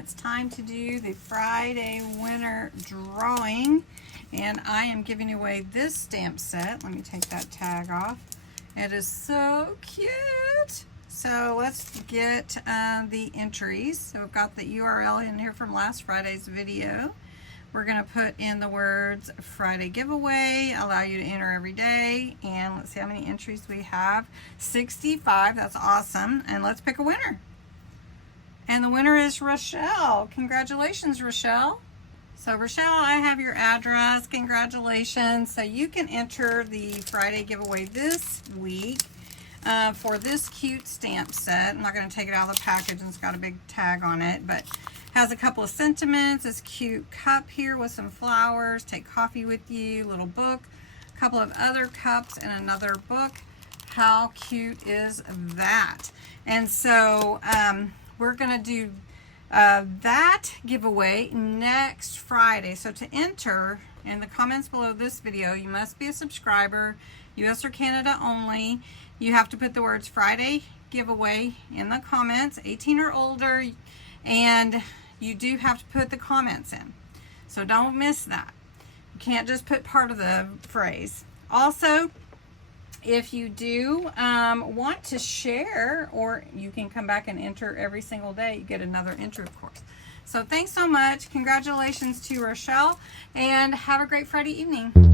it's time to do the Friday winner drawing. And I am giving away this stamp set. Let me take that tag off. It is so cute. So let's get the entries. So we've got the URL in here from last Friday's video. We're going to put in the words Friday giveaway, allow you to enter every day, and let's see how many entries we have. 65, that's awesome. And let's pick a winner. And the winner is Rochelle. Congratulations, Rochelle. So Rochelle, I have your address. Congratulations. So you can enter the Friday giveaway this week for this cute stamp set. I'm not going to take it out of the package, and it's got a big tag on it, but has a couple of sentiments, this cute cup here with some flowers, take coffee with you, little book, a couple of other cups and another book. How cute is that? And so we're going to do that giveaway next Friday. So to enter, in the comments below this video, you must be a subscriber, US or Canada only. You have to put the words Friday giveaway in the comments, 18 or older, and you do have to put the comments in. So don't miss that. You can't just put part of the phrase. Also, if you do want to share, or you can come back and enter every single day, you get another entry, of course. So thanks so much. Congratulations to Rochelle, and have a great Friday evening.